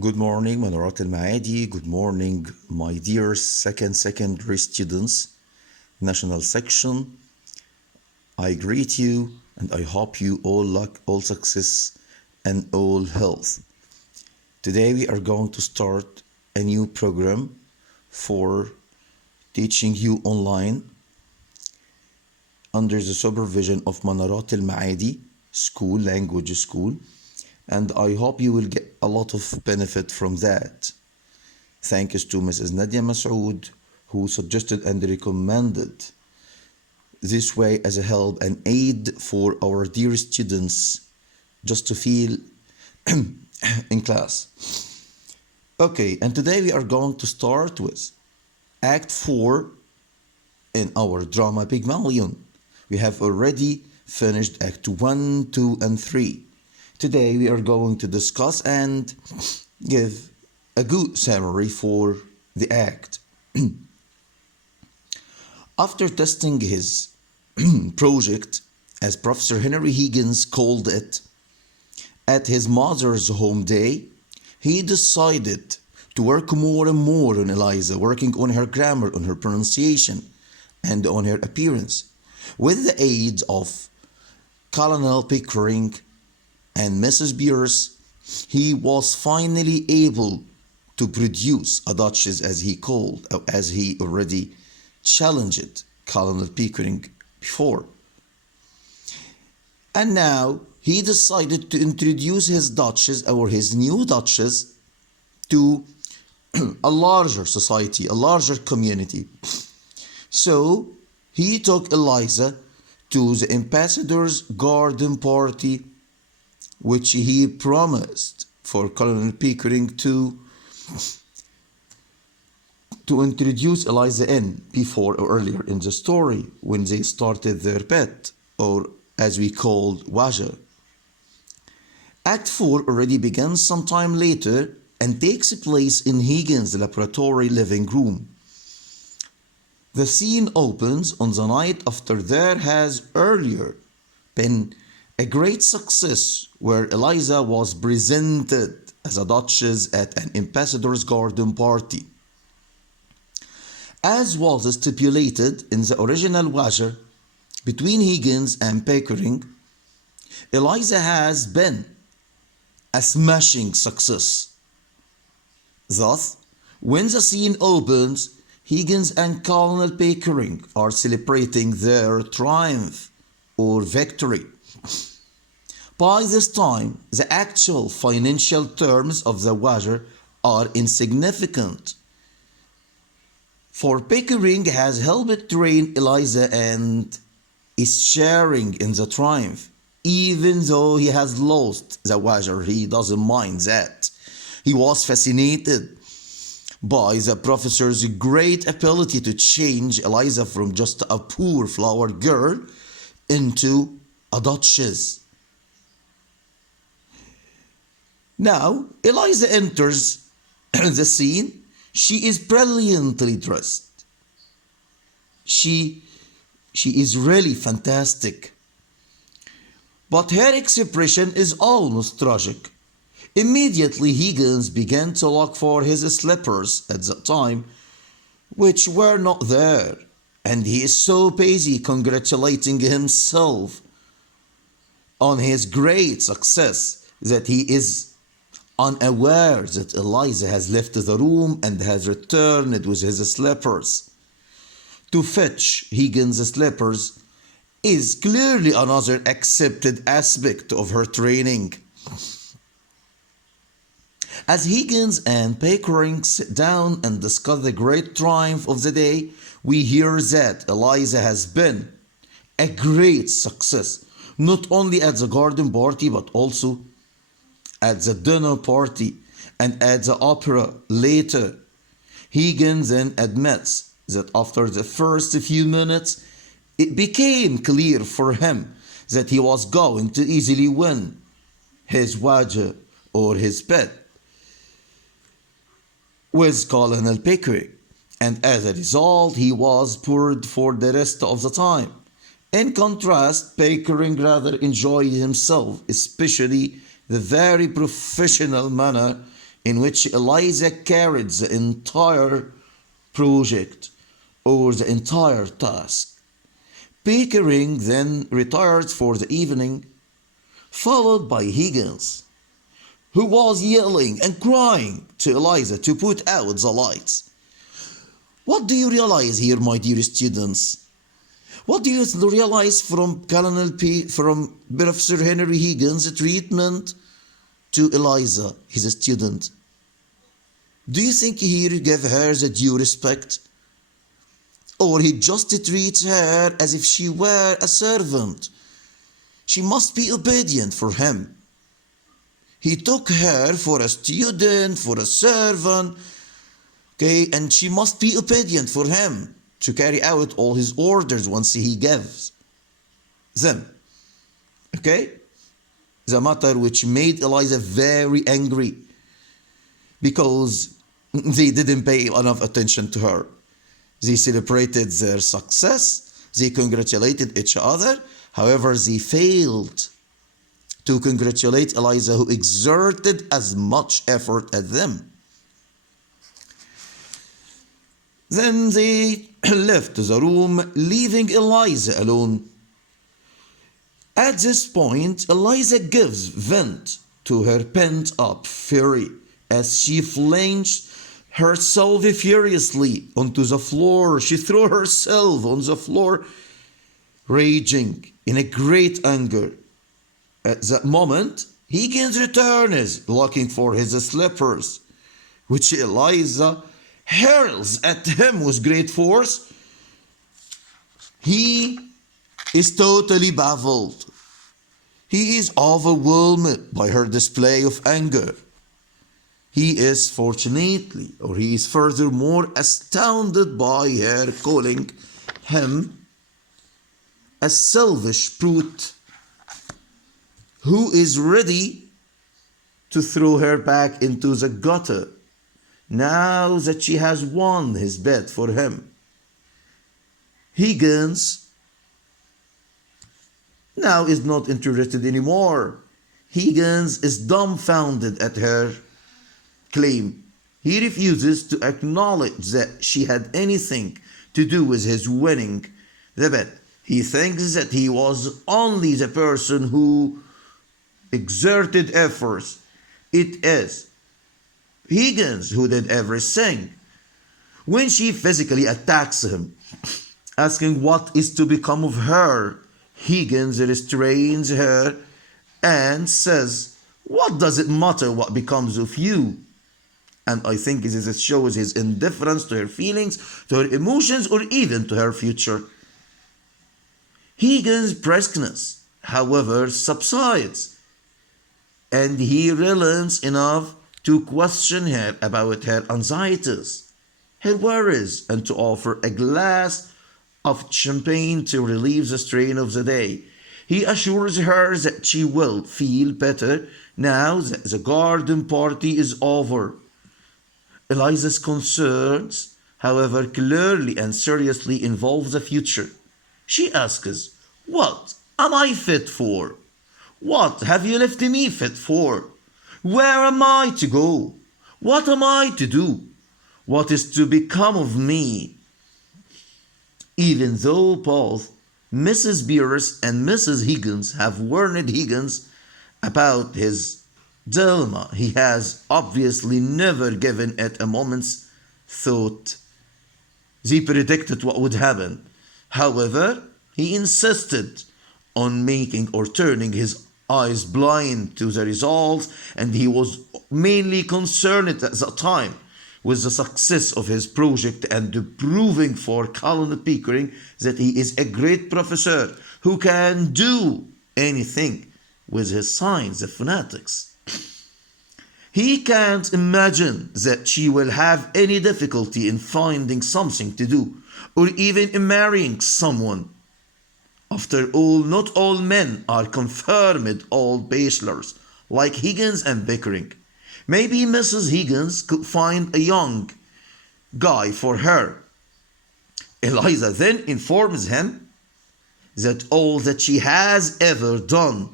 Good morning, Manarat Al Maadi. Good morning, my dear second secondary students, national section. I greet you and I hope you all luck, all success, and all health. Today we are going to start a new program for teaching you online under the supervision of Manarat Al Maadi School, Language School, and I hope you will get a lot of benefit from that. Thanks to Mrs. Nadia Masoud, who suggested and recommended this way as a help and aid for our dear students just to feel in class. Okay, and today we are going to start with Act 4 in our drama Pygmalion. We have already finished Act 1, 2, and 3. Today we are going to discuss and give a good summary for the act. After testing his project, as Professor Henry Higgins called it, at his mother's home day, he decided to work more and more on Eliza, working on her grammar, on her pronunciation, and on her appearance. With the aid of Colonel Pickering and Mrs. Bierce, he was finally able to produce a duchess as he already challenged Colonel Pickering before. And now he decided to introduce his duchess or his new duchess to a larger society, a larger community. So he took Eliza to the ambassador's garden party, which he promised for Colonel Pickering to introduce Eliza in before or earlier in the story when they started their pet, or as we called Waja. Act 4 already begins sometime later and takes place in Higgins' laboratory living room. The scene opens on the night after there has earlier been a great success where Eliza was presented as a duchess at an ambassador's garden party. As was stipulated in the original wager between Higgins and Pickering, Eliza has been a smashing success. Thus, when the scene opens, Higgins and Colonel Pickering are celebrating their triumph or victory. By this time, the actual financial terms of the wager are insignificant, for Pickering has helped train Eliza and is sharing in the triumph. Even though he has lost the wager, he doesn't mind that. He was fascinated by the professor's great ability to change Eliza from just a poor flower girl into a duchess. Now, Eliza enters the scene. She is brilliantly dressed. She is really fantastic. But her expression is almost tragic. Immediately, Higgins began to look for his slippers at that time, which were not there, and he is so busy congratulating himself on his great success that he is unaware that Eliza has left the room and has returned with his slippers. To fetch Higgins' slippers is clearly another accepted aspect of her training. As Higgins and Pickering sit down and discuss the great triumph of the day, we hear that Eliza has been a great success, not only at the garden party but also at the dinner party and at the opera later. Higgins then admits that after the first few minutes, it became clear for him that he was going to easily win his wager or his bet with Colonel Pickering, and as a result, he was bored for the rest of the time. In contrast, Pickering rather enjoyed himself, especially the very professional manner in which Eliza carried the entire project or the entire task. Pickering then retired for the evening, followed by Higgins, who was yelling and crying to Eliza to put out the lights. What do you realize here, my dear students? What do you realize from from Professor Henry Higgins' treatment to Eliza, his student? Do you think he gave her the due respect? Or he just treats her as if she were a servant? She must be obedient for him. He took her for a student, for a servant, okay, and she must be obedient for him to carry out all his orders once he gives them. Okay? The matter which made Eliza very angry because they didn't pay enough attention to her. They celebrated their success, they congratulated each other, however, they failed to congratulate Eliza, who exerted as much effort as them. Then they left the room, leaving Eliza alone. At this point, Eliza gives vent to her pent-up fury as she flinged herself furiously onto the floor. She threw herself on the floor, raging in a great anger. At that moment, Higgins returns, looking for his slippers, which Eliza hurls at him with great force. He is totally baffled. He is overwhelmed by her display of anger. He is furthermore astounded by her calling him a selfish brute who is ready to throw her back into the gutter now that she has won his bet for him. Higgins now is not interested anymore. Higgins is dumbfounded at her claim. He refuses to acknowledge that she had anything to do with his winning the bet. He thinks that he was only the person who exerted efforts. It is Higgins who did everything. When she physically attacks him, asking what is to become of her, Higgins restrains her and says, "What does it matter what becomes of you?" And I think this shows his indifference to her feelings, to her emotions, or even to her future. Higgins' briskness, however, subsides, and he relents enough to question her about her anxieties, her worries, and to offer a glass of champagne to relieve the strain of the day. He assures her that she will feel better now that the garden party is over. Eliza's concerns, however, clearly and seriously involve the future. She asks, "What am I fit for? What have you left me fit for? Where am I to go? What am I to do? What is to become of me?" Even though both Mrs. Beers and Mrs. Higgins have warned Higgins about his dilemma, he has obviously never given it a moment's thought. They predicted what would happen. However, he insisted on making or turning his eyes blind to the results, and he was mainly concerned at that time with the success of his project and proving for Colonel Pickering that he is a great professor who can do anything with his science, the phonetics. He can't imagine that she will have any difficulty in finding something to do, or even in marrying someone. After all, not all men are confirmed old bachelors like Higgins and Pickering. Maybe Mrs. Higgins could find a young guy for her. Eliza then informs him that all that she has ever done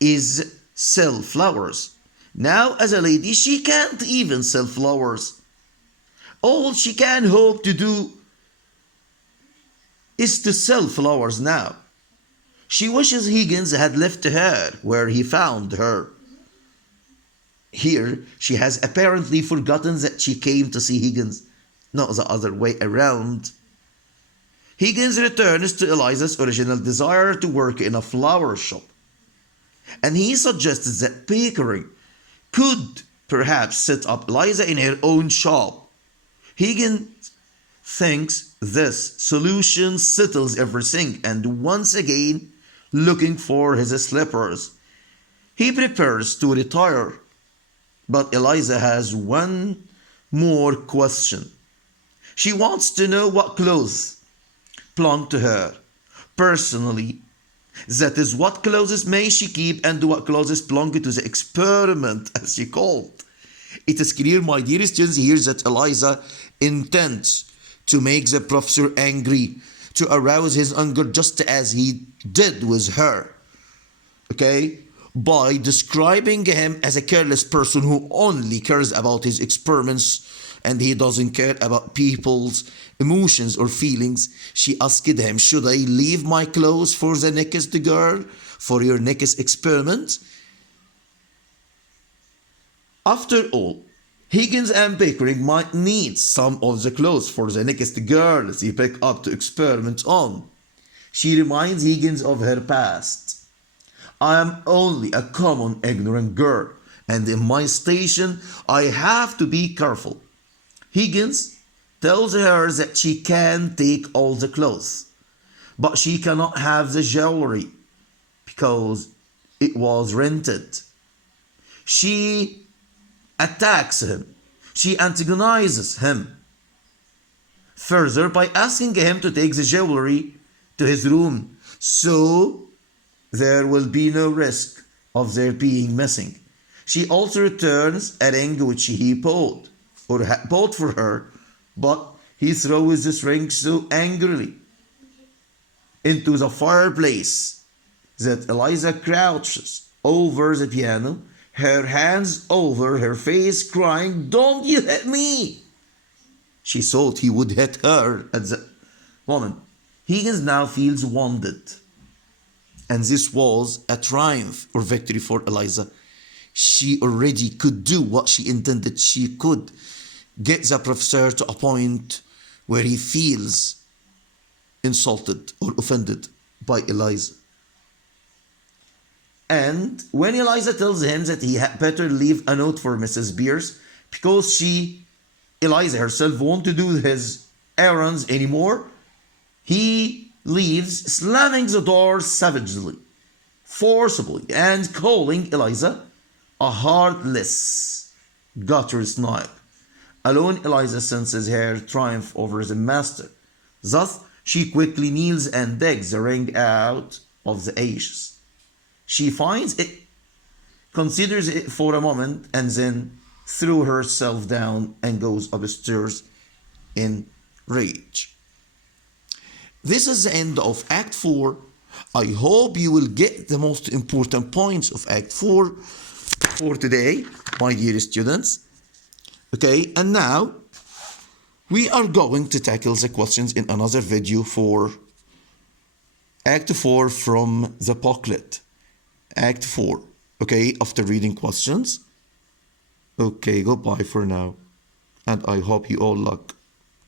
is sell flowers. Now, as a lady, she can't even sell flowers. All she can hope to do is to sell flowers now. She wishes Higgins had left her where he found her. Here, she has apparently forgotten that she came to see Higgins, not the other way around. Higgins returns to Eliza's original desire to work in a flower shop, and he suggests that Pickering could perhaps set up Eliza in her own shop. Higgins thinks this solution settles everything, and once again, looking for his slippers, he prepares to retire. But Eliza has one more question. She wants to know what clothes belong to her personally. That is, what clothes may she keep and what clothes belong to the experiment, as she called. It is clear, my dear students, here that Eliza intends to make the professor angry, to arouse his anger just as he did with her. Okay? By describing him as a careless person who only cares about his experiments and he doesn't care about people's emotions or feelings, she asked him, should I leave my clothes for the next girl, for your next experiment? After all, Higgins and Pickering might need some of the clothes for the next girl they pick up to experiment on. She reminds Higgins of her past. I am only a common ignorant girl, and in my station I have to be careful. Higgins tells her that she can take all the clothes, but she cannot have the jewelry because it was rented. She attacks him. She antagonizes him further by asking him to take the jewelry to his room so there will be no risk of their being missing. She also returns a ring which he bought for her, but he throws this ring so angrily into the fireplace that Eliza crouches over the piano, her hands over her face, crying, "Don't you hit me!" She thought he would hit her at that moment. Higgins now feels wounded, and this was a triumph or victory for Eliza. She already could do what she intended. She could get the professor to a point where he feels insulted or offended by Eliza. And when Eliza tells him that he had better leave a note for Mrs. Pierce because Eliza herself, won't to do his errands anymore, he leaves, slamming the door savagely, forcibly, and calling Eliza a heartless gutter snipe. Alone, Eliza senses her triumph over the master. Thus, she quickly kneels and digs the ring out of the ashes. She finds it, considers it for a moment, and then threw herself down and goes upstairs in rage. This is the end of Act 4. I hope you will get the most important points of Act 4 for today, my dear students. Okay, and now we are going to tackle the questions in another video for Act 4 from the booklet. Act 4. Okay, after reading questions. Okay, goodbye for now. And I hope you all luck.